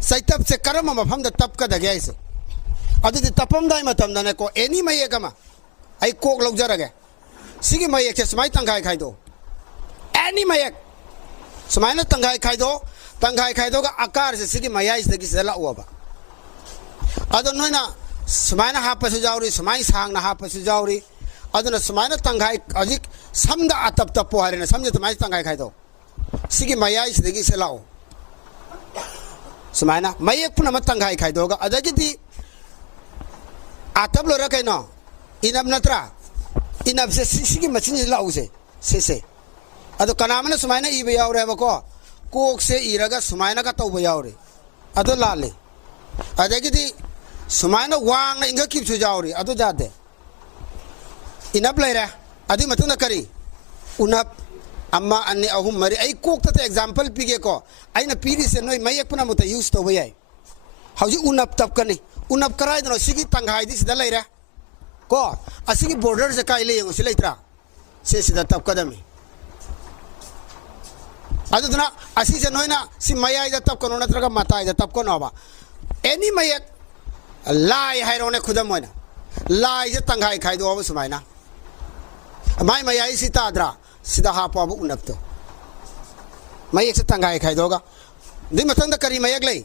सैतप से करम मफम द तप कदगे ऐसे अदि तपम दाई मतम दने को एनी मयक अमा आई कोक लौजरगे सिगी मयक से समाई तंगाई खाइदो एनी मयक समाई तंगाई खाइदो का आकार से सिगी मयाई से ला उबा अदो नोइना समाई हापसु जाउरी समाई सांगना हापसु जाउरी अदुना समाई तंगाई अजिक समदा अतप तपो हारेना समझे समाई तंगाई खाइदो सिगी मयाई से लाओ समाइना मयक पुनः तंगाई खाइदोगा अदगिदी आतब लोरा कहीं इनब नत्रा इनब से सिगी मशीन लाऊ से अदो कनामने समाइना इब यावरे बको कोक से इरगा समाइना का तौब यावरे अदो लाले अदगिदी समाइना वांग इंगा किप जावरे अदो जादे इनब लेरा अदि मतुना करी उनब अम्मा अन्य अहुम मरी आई कोक तते एग्जांपल पीगे को आइना पीरी से नोई मयक पुना मुता यूज तो बयाई हाउजी उनप तप कने उनप कराय दनो सिगी तंगाई दिस द लेरा को असिगी बॉर्डर से काई ले से लेत्रा से सिदा तप कदमी अदुना असि से नोइना सि मयाई द तप कनो नत्रगा माताई द तप कनो बा एनी मयक लाई हाइरोने खुदम मोइना लाई जे तंगाई खाइ दो अब सुमाइना माई मयाई सि ताद्रा सीधा हापाबु उनपतो मयक से तंगाई खाइ दोगा दि मतंग द करी मयक लई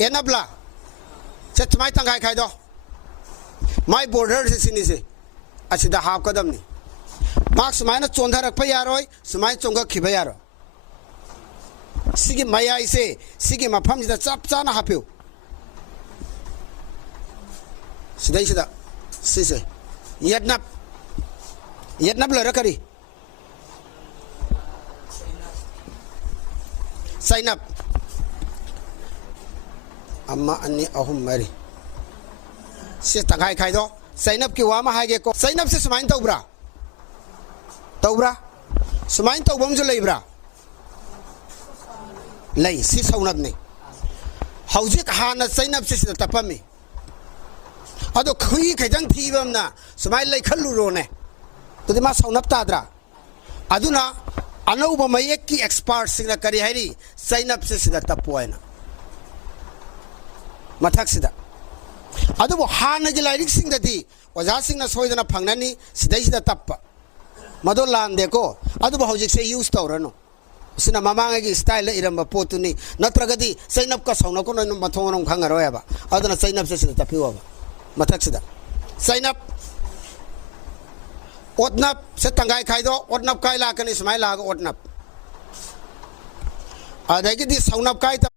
एनबला से माई तंगाई खाइ दो माई बॉर्डर से सिनी से असिदा हाप कदम नि माक सुमाइना चोंधा रखप यारोय सुमाइ चोंगा खिब यारो सिगी मयाई से सिगी मफम जिदा चप चाना हाप्यो सिदा सिसे यदनब लरा करी साइनप अम्मा अन्नी अहुम मरी से तंगाई खाइ दो साइनप की वामा हागे को साइनप से सुमाइन तौब्रा सुमाइन तौबम जो लेब्रा लई सि सौनब ने हौजिक हाना साइनप से सिदा तपमी अदो खुई खजंग थीबमना सुमाइ लई खल्लु रोने तो दिमा सौनब ताद्रा अदुना अनौब मयक की एक्सपर्ट सिंगना करी हैरी साइनप से सिदा तपोयना मथक सिदा अदुबो हाना जी लाइरिक सिंग ददी ओजा सिंगना सोयदना फंगनानी सिदै सिदा तप मदो लान देखो अदुबो हौजिक से यूज तौरनो सिना ममांगे की स्टाइल इरम पोतुनी नत्रगदी साइनप का सौना को न मथोंगम खंगरोयबा अदुना साइनप से सिदा तपियोबा मथक सिदा साइनप ओटनप से तंगाई खाइ दो ओटनप काय लाकनी समाय लाग ओटनप अदगिदी सौनप काय